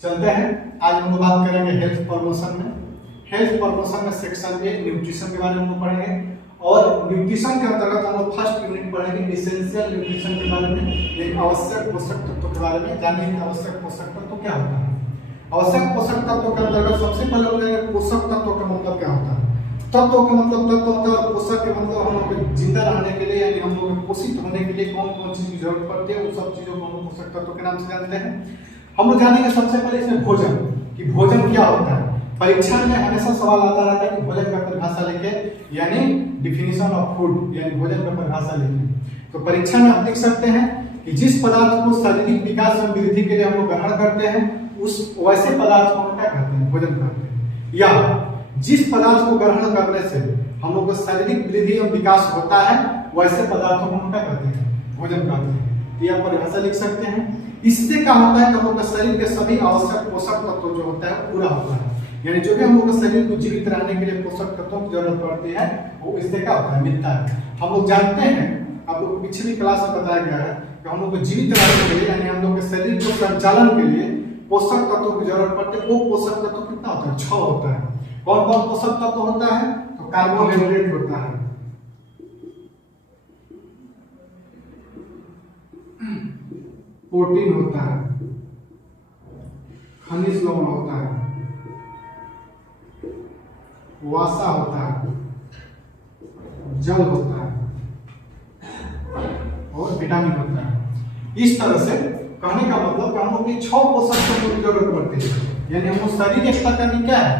चलते हैं। आज हम लोग बात करेंगे हेल्थ प्रमोशन में। हेल्थ प्रमोशन में सेक्शन ए न्यूट्रिशन के बारे में हम लोग पढ़ेंगे और न्यूट्रिशन के अंतर्गत हम लोग फर्स्ट यूनिट पढ़ेंगे एसेंशियल न्यूट्रिशन के बारे में, यानी आवश्यक पोषक तत्वों के बारे में। जानेंगे आवश्यक पोषक तत्व क्या होता है। आवश्यक पोषक तत्वों के अंतर्गत सबसे पहले हम जानेंगे पोषक तत्वों का मतलब क्या होता है। तत्वों का मतलब तत्व होता है और पोषक के मतलब हम लोग जिंदा रहने के लिए यानी हम लोग पोषित होने के लिए कौन कौन चीज की जरूरत पड़ती है, उन सब चीजों को हम लोग पोषक तत्वों के नाम से जानते हैं। हम लोग जानेंगे सबसे पहले इसमें भोजन कि भोजन क्या होता है। परीक्षा में हमेशा सवाल आता रहता है कि भोजन का परिभाषा लिखे, यानी डिफिनीशन ऑफ फूड, यानी भोजन का परिभाषा लिखे। तो परीक्षा में आप लिख सकते हैं कि जिस पदार्थ को शारीरिक विकास और वृद्धि के लिए हम लोग ग्रहण करते हैं उस वैसे पदार्थ को हम क्या कहते हैं, भोजन कहते हैं। या जिस पदार्थ को ग्रहण करने से हम लोग को शारीरिक वृद्धि और विकास होता है वैसे पदार्थों को हम क्या कहते हैं, भोजन कहते हैं। यह परिभाषा लिख सकते हैं। इससे क्या होता है कि हम लोग के शरीर के सभी आवश्यक पोषक तत्व जो होता है पूरा होता है, यानी जो भी हम लोग के शरीर को जीवित रहने के लिए पोषक तत्वों की जरूरत पड़ती है वो इससे क्या होता है, मिलता है। हम लोग जानते हैं, आप लोग को पिछली क्लास में बताया गया है कि हम लोग को जीवित रहने के लिए यानी हम लोग के शरीर के संचालन के लिए पोषक तत्वों की जरूरत पड़ती है। वो पोषक तत्व कितना होता है, 6 होता है। कौन कौन पोषक तत्व होता है, तो कार्बोहाइड्रेट होता है, प्रोटीन होता है, खनिज लवण होता है, वसा होता है, जल होता है और विटामिन होता है। इस तरह से कहने का मतलब कि हम लोग की 6 पोषक तत्वों की जरूरत पड़ती है। यानी हम लोग शरीर एक प्रकार की क्या है,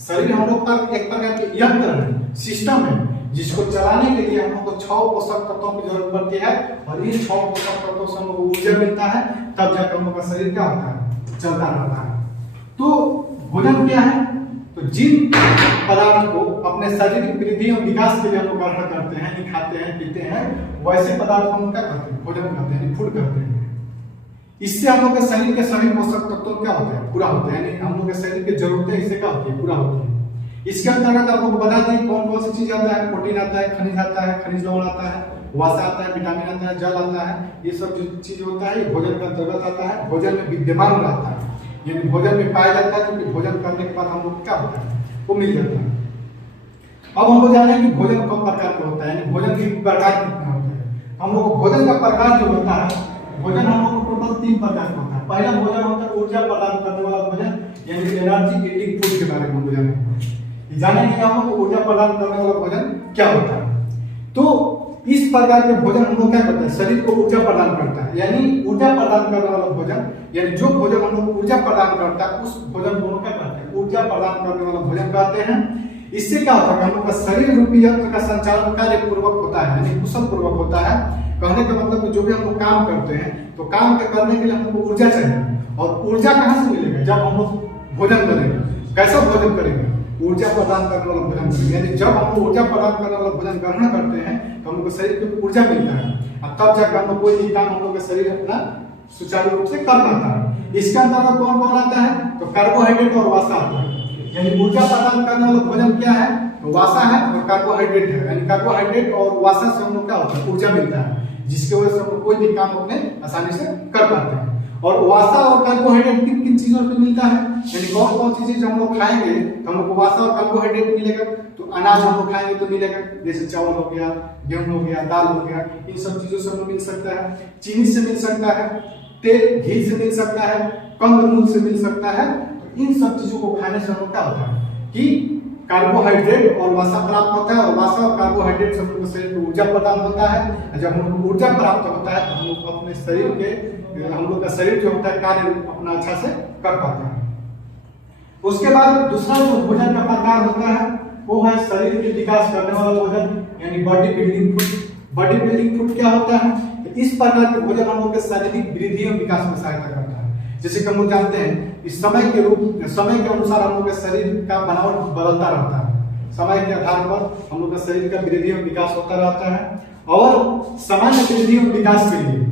शरीर हम लोग का एक प्रकार के यंत्र है, सिस्टम है, जिसको चलाने के लिए हम लोग को 6 पोषक तत्वों की जरूरत पड़ती है और इन 6 पोषक तत्वों से हम लोग को ऊर्जा मिलता है, तब जाकर हम लोग का शरीर क्या होता है, चलता रहता है। तो भोजन क्या है, तो जिन पदार्थ को अपने शारीरिक वृद्धि और विकास के लिए हम लोग ग्रहण करते हैं, खाते हैं, पीते हैं, वैसे पदार्थ को हम क्या करते हैं, भोजन करते हैं, फूड करते हैं। इससे हम लोग के शरीर के सभी पोषक तत्व क्या होते हैं, पूरा होते हैं, यानी हम लोग के शरीर की जरूरतें इससे क्या होती है, पूरा होती है। इसके अंतर्गत आप लोग बता दें कौन कौन सी चीज आता है, प्रोटीन आता है, खनिज आता है, खनिज लवण आता है, वसा आता है, विटामिन आता है, जल आता है। ये सब जो चीज होता है भोजन के अंतर्गत आता है, भोजन में विद्यमान रहता है, यानी भोजन में पाया जाता है, क्योंकि भोजन करने के बाद हम लोग क्या होता है, वो मिल जाता है। अब हम लोग जाने कि भोजन कम प्रकार का होता है, यानी भोजन के प्रकार कितने होते हैं। हम लोग भोजन का प्रकार जो होता है, भोजन हम लोग को टोटल 3 प्रकार का होता है। पहला भोजन होता है ऊर्जा प्रदान करने वाला भोजन, यानी एनर्जी ईटिंग फूड के बारे में हम जानेंगे कि हम लोग ऊर्जा प्रदान करने वाला भोजन क्या होता है। तो इस प्रकार के भोजन हम लोग क्या करते हैं, शरीर को ऊर्जा प्रदान करता है, यानी ऊर्जा प्रदान करने वाला भोजन, यानी जो भोजन हम लोग ऊर्जा प्रदान करता है उस भोजन को क्या कहते हैं, ऊर्जा प्रदान करने वाला भोजन कहते हैं। इससे क्या होता है, हम लोग का शरीर रूपी यंत्र का संचालन कार्य पूर्वक होता है, यानी कुशल पूर्वक होता है। कहने का मतलब जो भी हम लोग काम करते हैं तो काम के करने के लिए हमको ऊर्जा चाहिए, और ऊर्जा कहाँ से मिलेगा, जब हम लोग भोजन करेंगे। कैसा भोजन करेंगे, ऊर्जा प्रदान करने वाला भोजन करेंगे, यानी जब हम लोग ऊर्जा प्रदान करने वाला भोजन ग्रहण करते हैं तो हम लोग के शरीर को ऊर्जा मिलता है, और तब जाकर हम लोग कोई भी काम हम लोग का शरीर अपना सुचारू रूप से कर पाता है। इसके अंतर्गत कौन कौन आता है, तो कार्बोहाइड्रेट और वसा आता है। यानी ऊर्जा प्रदान करने वाला भोजन क्या है, तो वसा है और कार्बोहाइड्रेट है। यानी कार्बोहाइड्रेट और वसा से हम लोग क्या होता है, ऊर्जा मिलता है, जिसकी वजह से हम लोग कोई भी काम अपने आसानी से कर पाते हैं। और वसा और कार्बोहाइड्रेट किन किन चीजों से मिलता है, यानी कौन कौन सी चीज हम लोग खाएंगे तो हम लोग को वसा और कार्बोहाइड्रेट मिलेगा। तो अनाज हम लोग खाएंगे तो मिलेगा, जैसे चावल हो गया, गेहूं हो गया, दाल हो गया, इन सब चीजों से हमें मिल सकता है। चीनी से मिल सकता है, तेल घी से मिल सकता है, कंदमूल से मिल सकता है। तो इन सब चीजों को खाने से हम क्या होता है कि कार्बोहाइड्रेट और वसा प्राप्त होता है, और वसा और कार्बोहाइड्रेट से हम लोग शरीर को ऊर्जा प्रदान होता है। जब हम लोग ऊर्जा प्राप्त होता है तो हम लोग अपने शरीर के हम लोग का शरीर जो होता है कार्य अपना अच्छा से कर पाता है। उसके बाद दूसरा जो भोजन का प्रकार होता है वो है शरीर के विकास करने वाला भोजन, यानी body building food. Body building food क्या होता है, तो इस प्रकार के भोजन हम लोग के शारीरिक वृद्धि और विकास में सहायता करता है। जैसे कि हम लोग जानते हैं इस समय के अनुसार हम लोग के शरीर का बनावट बदलता रहता है। समय के आधार पर हम लोग का शरीर का वृद्धि और विकास होता रहता है, और सामान्य वृद्धि और विकास के लिए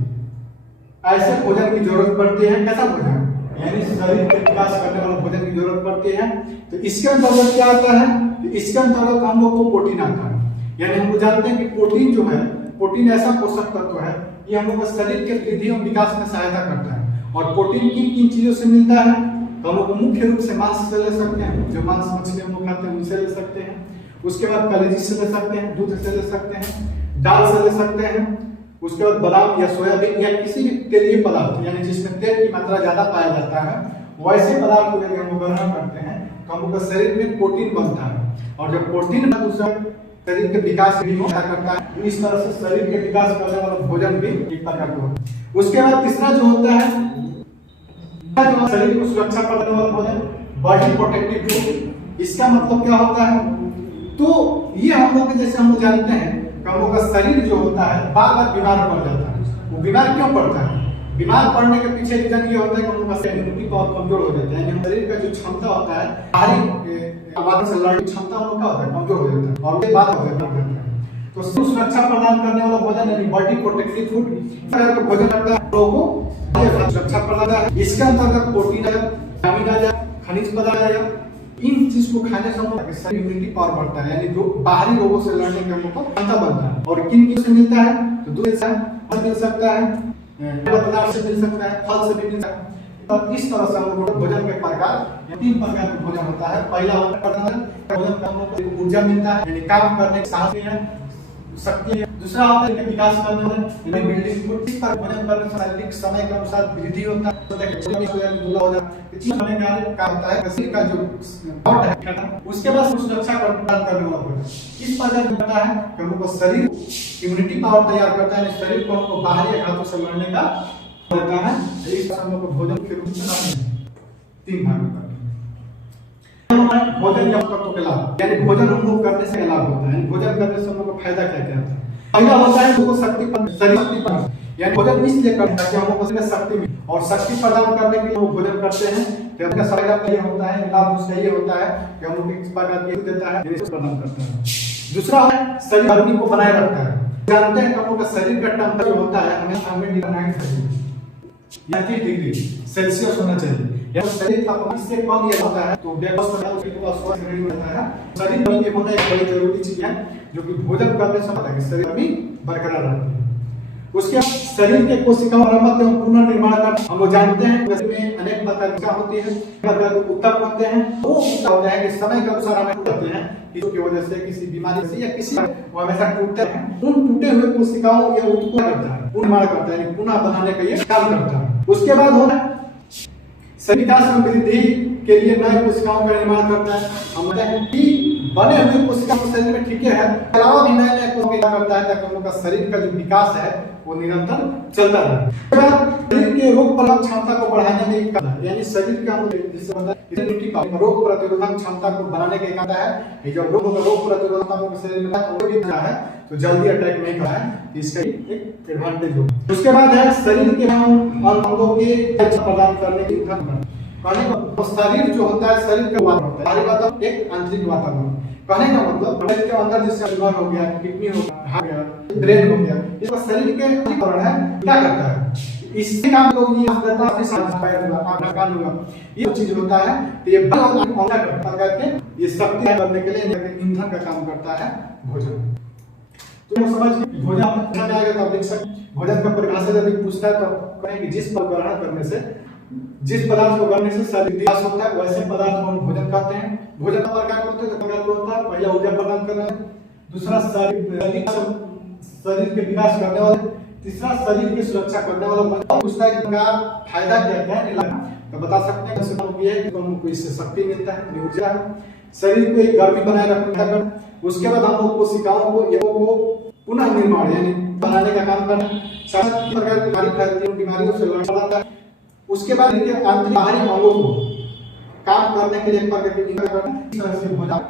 ऐसे भोजन की जरूरत पड़ती है। कैसा भोजन, यानी शरीर के विकास करने वाला भोजन की जरूरत पड़ती है। तो इसके अंतर्गत क्या आता है, तो इसके अंतर्गत हम लोग को प्रोटीन आता है। यानी हम लोग जानते हैं कि प्रोटीन जो है, प्रोटीन ऐसा पोषक तत्व है, ये हम लोग का शरीर के वृद्धि और विकास में सहायता करता है। और प्रोटीन किन किन चीजों से मिलता है, तो हम लोग मुख्य रूप से मांस से ले सकते हैं, जो मांस मछली हम लोग खाते हैं उनसे ले सकते हैं। उसके बाद कलेजी से ले सकते हैं, दूध से ले सकते हैं, दाल से ले सकते हैं। उसके बाद बादाम या सोयाबीन या किसी भी तेलीय पदार्थ यानी जिसमें तेल की मात्रा ज्यादा पाया जाता है वैसे पदार्थ को यदि हम ग्रहण करते हैं तो हम लोग का शरीर में प्रोटीन बनता है, और जब प्रोटीन दूसरा शरीर के विकास भी होता करता है। इस तरह से शरीर के विकास करने वाला भोजन भी एक प्रकार का होता है। उसके बाद तीसरा जो होता है शरीर को सुरक्षा करने वाला भोजन, बॉडी प्रोटेक्टिव फूड। इसका मतलब क्या होता है, तो ये हम लोग जैसे हम लोग जानते हैं हम लोग का शरीर जो होता है बार बार बीमार पड़ जाता है। वो बीमार क्यों पड़ता है, बीमार पड़ने के पीछे रीजन ये होता है कि हम लोग का इम्यूनिटी पावर कमजोर हो जाता है, यानी शरीर का जो क्षमता होता है बाहरी आवाज से लड़ने की क्षमता हम लोग का होता है कमजोर हो जाता है, और ये बात होता है। तो सुरक्षा प्रदान करने वाला भोजन यानी बॉडी प्रोटेक्टिव फूड तरह का भोजन करता है लोगों को सुरक्षा प्रदान है। इसके अंतर्गत प्रोटीन है, विटामिन है, खनिज पदार्थ है। इन चीज को खाने से हमारा शरीर इम्यूनिटी पावर बढ़ता है, यानी जो बाहरी रोगों से लड़ने के हम लोग को क्षमता बनता है। और किन किन से मिलता है, तो दूध से मिल सकता है, पदार्थ से मिल सकता है, फल से भी मिल सकता है। तो इस तरह से हम लोग भोजन के प्रकार 3 प्रकार का भोजन होता है। पहला भोजन का हम लोग को ऊर्जा मिलता है, यानी काम करने की साहस है, शक्ति है। दूसरा होता है विकास करने वाला यानी बिल्डिंग को ठीक पर भोजन करने से शारीरिक समय के अनुसार वृद्धि होता है, तो देखिए समय का होता है शरीर का जो पावर है। उसके बाद सुरक्षा प्रदान करने वाला भोजन इस प्रकार होता है कि हमको शरीर इम्यूनिटी पावर तैयार करता है, शरीर को हमको बाहरी आघातों से लड़ने का होता है। इस हम लोग को भोजन के रूप में 3 भाग में भोजन या तत्वों के लाभ, यानी भोजन हम लोग करने से लाभ होता है, भोजन करने से हम लोग को फायदा क्या क्या होता है। पहला होता है हमको शक्ति प्रदान, यानी भोजन इसलिए करते हैं ताकि हमको उसमें शक्ति मिले, और शक्ति प्रदान करने के लिए हम भोजन करते हैं तो हमका फायदा क्या होता है, लाभ उसका ये होता है कि हम लोग इस प्रकार के देता है जिससे प्रदान करता है। दूसरा है शरीर गर्मी को बनाए रखता है। जानते हैं कि हम लोग का शरीर का टेंपरेचर होता है हमेशा 30 डिग्री सेल्सियस होना चाहिए, या शरीर तापमान इससे कम ये होता है तो व्यवस्था उसके पास स्वस्थ नहीं रहता है। शरीर में होना एक बड़ी जरूरी चीज है जो कि भोजन करने से होता है कि शरीर भी बरकरार रहती है। उसके शरीर के कोशिकाओं मरम्मत एवं पुनर्निर्माण करना हम लोग जानते हैं में अनेक प्रकार की होती है, प्रकार के उत्तक होते हैं, वो होता है कि समय के अनुसार हमें होते हैं इसकी वजह से किसी बीमारी से या किसी वो हमेशा टूटते हैं। उन टूटे हुए कोशिकाओं या उत्पन्न करता है, पुनर्निर्माण करता है, यानी पुनः बनाने का ये काम करता है। उसके बाद होना शरीर विकास एवं वृद्धि के लिए नए कोशिकाओं का निर्माण करता है। हम कहते हैं कि बने हुए कोशिकाओं शरीर में ठीक है, अलावा भी नए नए कोशिका करता है ताकि हम लोग का शरीर का जो विकास है वो निरंतर चलता रहे। शरीर के रोग प्रतिरोधक क्षमता को बढ़ाने में एक है, यानी शरीर का जिससे होता है इम्यूनिटी पावर, रोग प्रतिरोधक क्षमता को बढ़ाने के काम है। ये जब रोग प्रतिरोधकता को शरीर में कोई भी है तो जल्दी अटैक नहीं करता है, इसका एक एडवांटेज हो। उसके बाद है शरीर के अंगों के प्रदान करने की कहने का शरीर जो होता है शरीर का वातावरण, बाहरी वातावरण एक आंतरिक वातावरण। कहने का मतलब शरीर के अंदर जैसे लिवर हो गया, किडनी हो गया, ब्रेन हो गया, इसका शरीर के वातावरण है क्या करता है इससे काम लोग ये देता है सांस हुआ, आपका कान हुआ, ये चीज होता है। तो ये बल करके ये शक्ति करने के लिए ईंधन का काम करता है भोजन। तो समझ भोजन अच्छा जाएगा तो आप देख सकते भोजन का परिभाषा यदि पूछता है तो कहेंगे जिस पर ग्रहण करने से जिस पदार्थ को करने से शरीर विकास होता है वैसे पदार्थ को हम भोजन कहते हैं। भोजन का प्रकार होता है, प्रकार होता है पहला ऊर्जा प्रदान करना है, दूसरा शरीर के विकास करने वाला, तीसरा शरीर की सुरक्षा करने वाला। पूछता है कि फायदा क्या क्या है तो बता सकते हैं जैसे हम ये है कि हमको इससे शक्ति मिलता है, ऊर्जा है, शरीर को एक गर्मी बनाए रखने का। उसके बाद हम लोग कोशिकाओं को पुनः निर्माण यानी बनाने का काम करना, साथ प्रकार की बीमारी फैलती है बीमारियों से लड़ना है। उसके बाद इनके आंतरिक बाहरी अंगों को काम करने के लिए एक प्रकार की करना, इस तरह से भोजन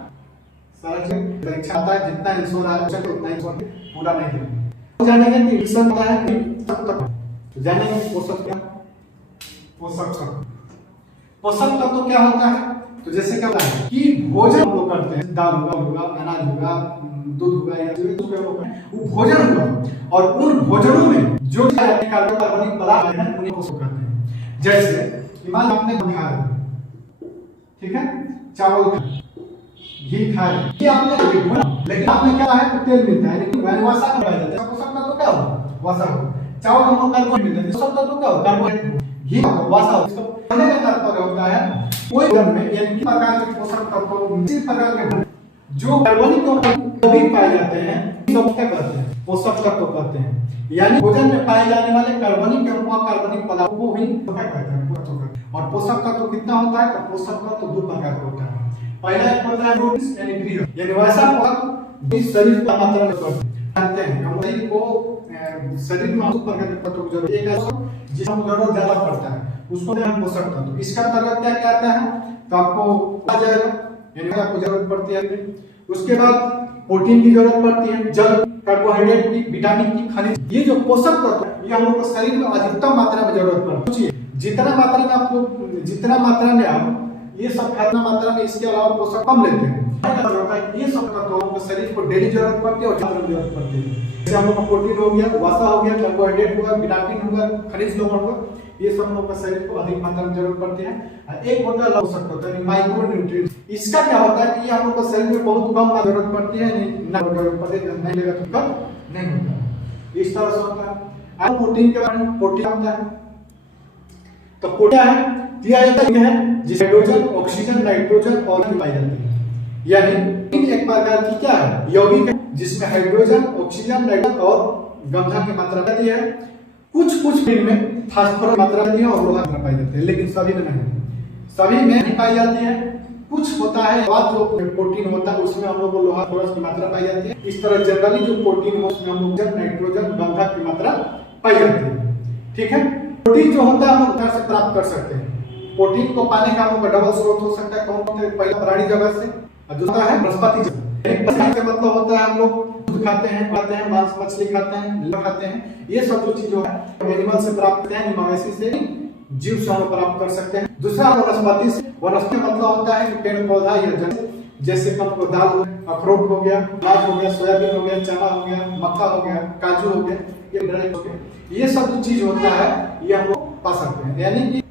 सारा चीज परीक्षा आता है जितना इंसान आ है उतना इंसान पूरा नहीं है। जानेंगे कि इंसान होता है कि जानेंगे पोषक क्या पोषक तत्व क्या होता है। तो जैसे क्या होता है कि भोजन हम लोग करते हैं, दाल होगा, अनाज होगा, दूध होगा या वो भोजन होगा, और उन भोजनों में जो कार्बनिक पदार्थ हैं उन्हें पोषक कहते हैं। जैसे मान आपने खाया, ठीक है, चावल घी खाया, ये आपने लेकिन आपने क्या है तो तेल मिलता है, लेकिन वसा नहीं पाया जाता है। पोषक तत्व क्या होगा वसा हो। चावल हमको कार्बोहाइड्रेट मिलता है, पोषक तत्व क्या होगा कार्बोहाइड्रेट, घी वसा हो। इसका कहने का तात्पर्य होता है कोई भोजन में यानी कि प्रकार के पोषक तत्व इसी प्रकार के जो कार्बनिक और भी पाए जाते हैं सब क्या कहते हैं, पोषक तत्व कहते हैं। यानी भोजन में पाए जाने वाले कार्बनिक एवं अकार्बनिक पदार्थों को ही क्या कहते हैं, पोषक तत्व। और पोषक तत्व कितना होता है, तो पोषक तत्व दो प्रकार का होता है। पहला एक होता है प्रोटीन यानी गृह, यानी वैसा पदार्थ जिस शरीर की मात्रा में जानते हैं हम शरीर को शरीर में उस प्रकार के तत्वों की जरूरत, एक ऐसा जिसको जरूरत ज्यादा पड़ता है उसको हम पोषक तत्व। इसका अंतर्गत क्या क्या आता है, तो आपको आ जाएगा यानी आपको जरूरत पड़ती है। उसके बाद प्रोटीन की जरूरत पड़ती है, जल, कार्बोहाइड्रेट की, विटामिन की, खनिज। ये जो पोषक तत्व है ये हम लोग को शरीर में अधिकतम मात्रा में जरूरत पड़ती है। जितना मात्रा में आपको जितना मात्रा में आप ये सब खाना मात्रा में इसके अलावा पोषक कम लेते हैं, ये सब तत्वों को शरीर को डेली जरूरत पड़ती है और जरूरत पड़ती है। जैसे हम लोग का प्रोटीन हो गया, वसा हो गया, कार्बोहाइड्रेट होगा, विटामिन होगा, खनिज लवण होगा, ये सब लोग का शरीर को अधिक मात्रा में जरूरत पड़ती है। एक होता है पोषक तत्व यानी माइक्रो न्यूट्रिएंट्स। इसका क्या होता है कि ये हम लोग को शरीर में बहुत कम जरूरत पड़ती है, नहीं जरूरत पड़ती है, नहीं लेगा तो कम नहीं होता। इस तरह से होता है। अब प्रोटीन के बारे में, प्रोटीन होता है तो प्रोटीन है दिया जाता है जिसमें हाइड्रोजन, ऑक्सीजन, नाइट्रोजन और पाई जाती है। यानी एक प्रकार की क्या है, यौगिक है जिसमें हाइड्रोजन, ऑक्सीजन, नाइट्रोजन और गंधक की मात्रा रहती है। कुछ कुछ में फास्फोरस मात्रा रहती है और लोहा की पाई जाती है, लेकिन सभी में नहीं, सभी में नहीं पाई जाती है। कुछ होता है बात जो प्रोटीन होता है उसमें हम लोग को लोहा फास्फोरस की मात्रा पाई जाती है। इस तरह जनरली जो प्रोटीन हो उसमें हम लोग नाइट्रोजन, गंधक की मात्रा पाई जाती है। ठीक है, प्रोटीन जो होता है हम लोग से प्राप्त कर सकते हैं। प्रोटीन को पाने का हम लोग डबल स्रोत हो सकता है। कौन से, पहला प्राणी जगत से और दूसरा है वनस्पति जगत। एक का मतलब होता है हम लोग दूध खाते हैं, मांस मछली खाते हैं, लिवर खाते हैं, ये सब जो चीज है एनिमल से प्राप्त करते हैं, मवेशी से, जीव से हम प्राप्त कर सकते हैं। दूसरा वनस्पति से, वनस्पति मतलब होता है पेड़ पौधा या जड़, जैसे हमको दाल हो गया, अखरोट हो गया, अनाज हो गया, सोयाबीन हो गया, चना हो गया, मक्का हो गया, काजू हो गया, ये सब जो चीज होता है ये हम लोग पा सकते हैं। यानी कि